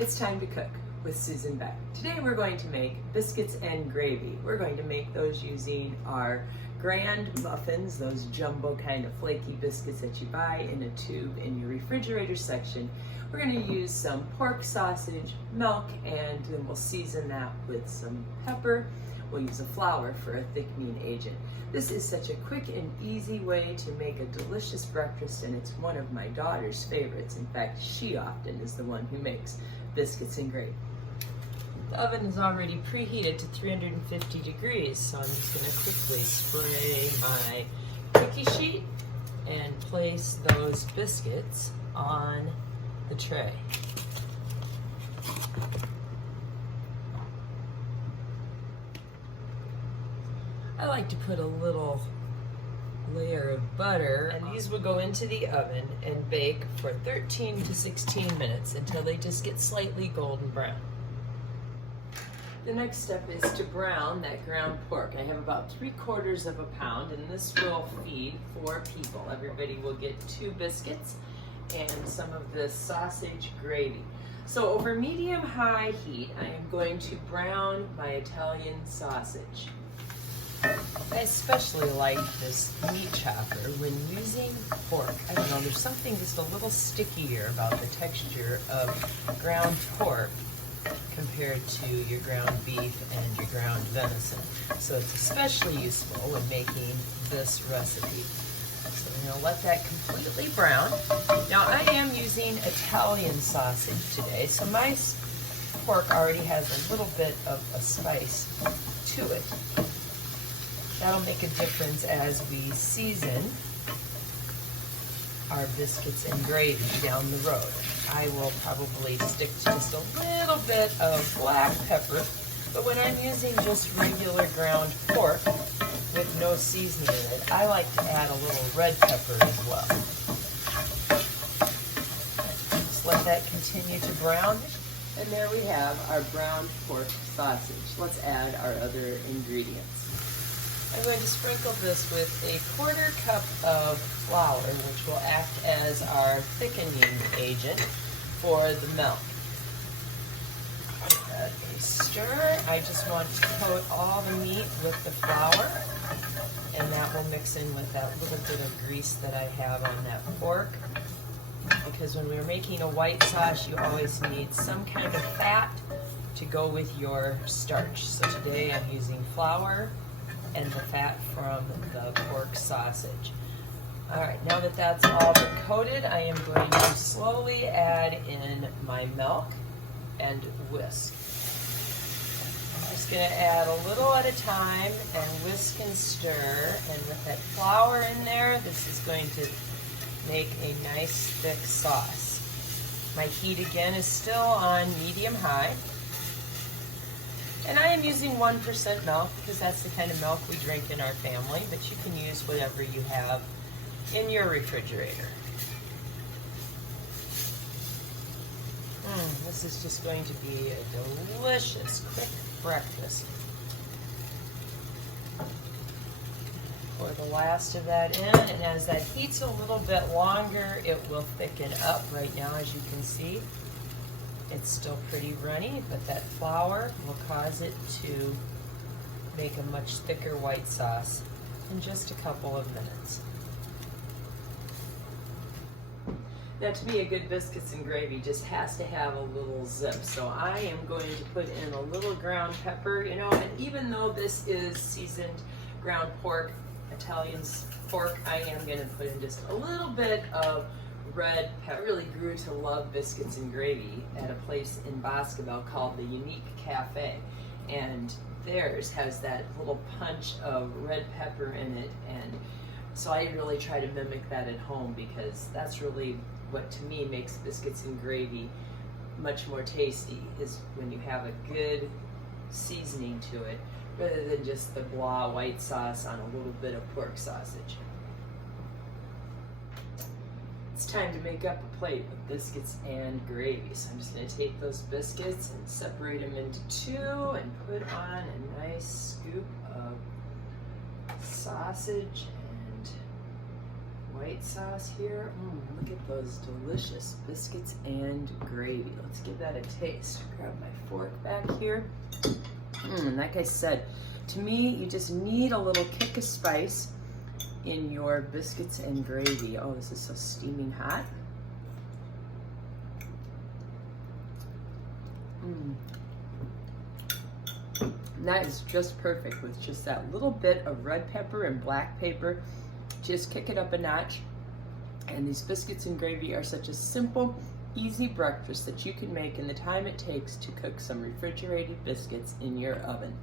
It's time to cook with Susan Beck. Today we're going to make biscuits and gravy. We're going to make those using our grand muffins, those jumbo kind of flaky biscuits that you buy in a tube in your refrigerator section. We're going to use some pork sausage, milk, and then we'll season that with some pepper. We'll use a flour for a thickening agent. This is such a quick and easy way to make a delicious breakfast, and it's one of my daughter's favorites. In fact, she often is the one who makes biscuits and gravy. The oven is already preheated to 350 degrees, so I'm just going to quickly spray my cookie sheet and place those biscuits on the tray. I like to put a little layer of butter, and these will go into the oven and bake for 13 to 16 minutes until they just get slightly golden brown. The next step is to brown that ground pork. I have about 3/4 of a pound, and this will feed 4 people. Everybody will get 2 biscuits and some of this sausage gravy. So over medium-high heat, I am going to brown my Italian sausage. I especially like this meat chopper when using pork. I don't know, there's something just a little stickier about the texture of ground pork compared to your ground beef and your ground venison. So it's especially useful when making this recipe. So I'm going to let that completely brown. Now I am using Italian sausage today, so my pork already has a little bit of a spice to it. That'll make a difference as we season our biscuits and gravy down the road. I will probably stick to just a little bit of black pepper, but when I'm using just regular ground pork with no seasoning in it, I like to add a little red pepper as well. Just let that continue to brown, and there we have our brown pork sausage. Let's add our other ingredients. I'm going to sprinkle this with 1/4 cup of flour, which will act as our thickening agent for the milk. Give that a stir. I just want to coat all the meat with the flour, and that will mix in with that little bit of grease that I have on that pork. Because when we're making a white sauce, you always need some kind of fat to go with your starch. So today I'm using flour and the fat from the pork sausage. All right, now that that's all been coated, I am going to slowly add in my milk and whisk. I'm just gonna add a little at a time and whisk and stir, and with that flour in there, this is going to make a nice thick sauce. My heat again is still on medium-high. And I am using 1% milk because that's the kind of milk we drink in our family, but you can use whatever you have in your refrigerator. This is just going to be a delicious, quick breakfast. Pour the last of that in, and as that heats a little bit longer, it will thicken up. Right now, as you can see, it's still pretty runny, but that flour will cause it to make a much thicker white sauce in just a couple of minutes. Now, to me, a good biscuits and gravy just has to have a little zip. So I am going to put in a little ground pepper, and even though this is seasoned ground pork, Italian pork, I am going to put in just a little bit of red pepper. I really grew to love biscuits and gravy at a place in Boscobel called the Unique Café, and theirs has that little punch of red pepper in it, and so I really try to mimic that at home because that's really what to me makes biscuits and gravy much more tasty, is when you have a good seasoning to it rather than just the blah white sauce on a little bit of pork sausage. It's time to make up a plate of biscuits and gravy. So I'm just going to take those biscuits and separate them into 2 and put on a nice scoop of sausage and white sauce here. Look at those delicious biscuits and gravy. Let's give that a taste. Grab my fork back here. Like I said, to me, you just need a little kick of spice in your biscuits and gravy. Oh, this is so steaming hot. And that is just perfect with just that little bit of red pepper and black pepper. Just kick it up a notch. And these biscuits and gravy are such a simple, easy breakfast that you can make in the time it takes to cook some refrigerated biscuits in your oven.